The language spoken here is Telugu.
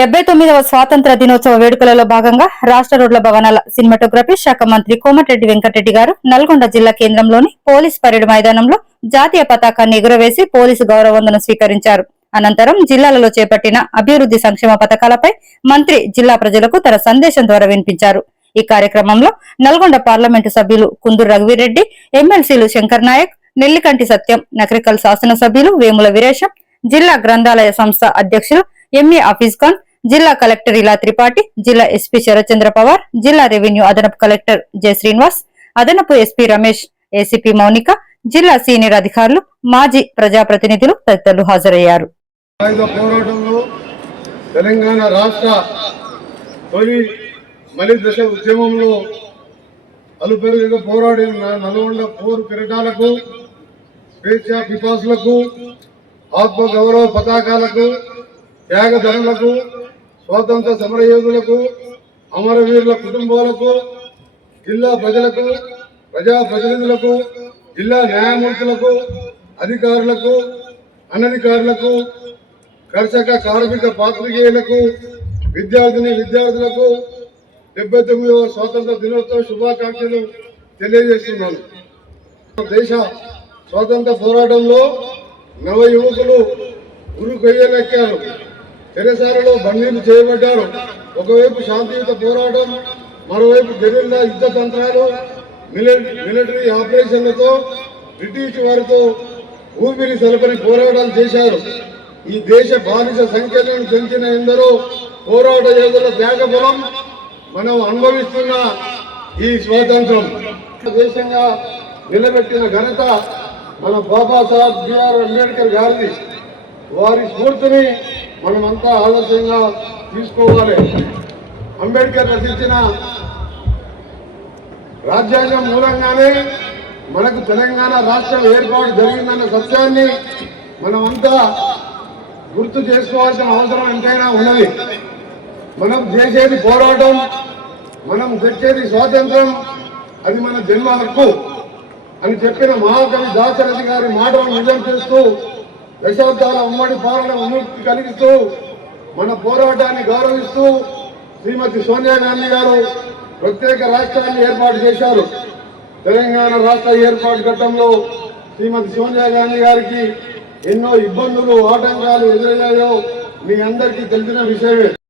79వ స్వాతంత్ర దినోత్సవ వేడుకలలో భాగంగా రాష్ట్ర రోడ్ల భవనాల సినిమాటోగ్రఫీ శాఖ మంత్రి కోమటిరెడ్డి వెంకటరెడ్డి గారు నల్గొండ జిల్లా కేంద్రంలోని పోలీస్ పరేడ్ మైదానంలో జాతీయ పతాకాన్ని ఎగురవేసి పోలీసు గౌరవవందనం స్వీకరించారు. అనంతరం జిల్లాలలో చేపట్టిన అభివృద్ధి సంక్షేమ పథకాలపై మంత్రి జిల్లా ప్రజలకు తన సందేశం ద్వారా వినిపించారు. ఈ కార్యక్రమంలో నల్గొండ పార్లమెంటు సభ్యులు కుందూరు రఘువీరెడ్డి, ఎమ్మెల్సీలు శంకర్ నాయక్, నెల్లికంటి సత్యం, నకరికల్ శాసనసభ్యులు వేముల వీరేశం, జిల్లా గ్రంథాలయ సంస్థ అధ్యక్షులు ఎంఏ ఆఫీజ్ ఖాన్, జిల్లా కలెక్టర్ ఇలా త్రిపాఠి, జిల్లా ఎస్పీ శరత్చంద్ర పవార్, జిల్లా రెవెన్యూ అదనపు కలెక్టర్ జె శ్రీనివాస్, అదనపు ఎస్పీ రమేష్, ఏసీపీ మౌనిక, జిల్లా సీనియర్ అధికారులు, మాజీ ప్రజాప్రతినిధులు తదితరులు హాజరయ్యారు. తెలంగాణ రాష్ట్ర తొలి మలిదశ ఉద్యమంలో అలుపెరుగగా పోరాడిన నల్గొండ పోరు కిరీటాలకు, స్వేచ్ఛా పిపాసులకు, ఆత్మ గౌరవ పతాకాలకు, త్యాగధనులకు, స్వాతంత్ర సమరయోధులకు, అమరవీరుల కుటుంబాలకు, జిల్లా ప్రజలకు, ప్రజాప్రతినిధులకు, జిల్లా న్యాయమూర్తులకు, అధికారులకు, అనధికారులకు, కర్షక కార్మిక పాత్రికేయులకు, విద్యార్థులకు 79వ స్వాతంత్ర దినోత్సవ శుభాకాంక్షలు తెలియజేస్తున్నాను. దేశ స్వాతంత్ర పోరాటంలో నవ యువకులు ఉరుకొయ్యలెక్కారు. చెరసాలలో బందీలు చేయబడ్డారు. ఒకవైపు శాంతియుత పోరాటం, మరోవైపు గెరిల్లా యుద్ధ తంత్రాలు, మిలిటరీ ఆపరేషన్లతో బ్రిటిష్ వారితో ఊపిరి సలపని పోరాటాలు చేశారు. ఈ దేశ బానిస సంఖ్యలను పెంచిన ఎందరో పోరాట యోధుల త్యాగబలం మనం అనుభవిస్తున్న ఈ స్వాతంత్రం దేశంగా నిలబెట్టిన ఘనత మన బాబాసాహెబ్ బిఆర్ అంబేద్కర్ గారిది. వారి స్ఫూర్తిని మనమంతా ఆదర్శంగా తీసుకోవాలి. అంబేద్కర్ రచించిన రాజ్యాంగం మూలంగానే మనకు తెలంగాణ రాష్ట్రం ఏర్పాటు జరిగిందన్న సత్యాన్ని మనమంతా గుర్తు చేసుకోవాల్సిన అవసరం ఎంతైనా ఉన్నది. మనం చేసేది పోరాటం, మనం తెచ్చేది స్వాతంత్రం, అది మన జన్మ హక్కు అని చెప్పిన మహాకవి దాశరథి గారి మాటలను నిజం చేస్తూ దశాబ్దాల ఉమ్మడి పాలన విముక్తి కలిగిస్తూ మన పోరాటాన్ని గౌరవిస్తూ శ్రీమతి సోనియా గాంధీ గారు ప్రత్యేక రాష్ట్రాన్ని ఏర్పాటు చేశారు. తెలంగాణ రాష్ట్ర ఏర్పాటు ఘట్టంలో శ్రీమతి సోనియా గాంధీ గారికి ఎన్నో ఇబ్బందులు, ఆటంకాలు ఎదురయ్యాయో మీ అందరికీ తెలిసిన విషయమే.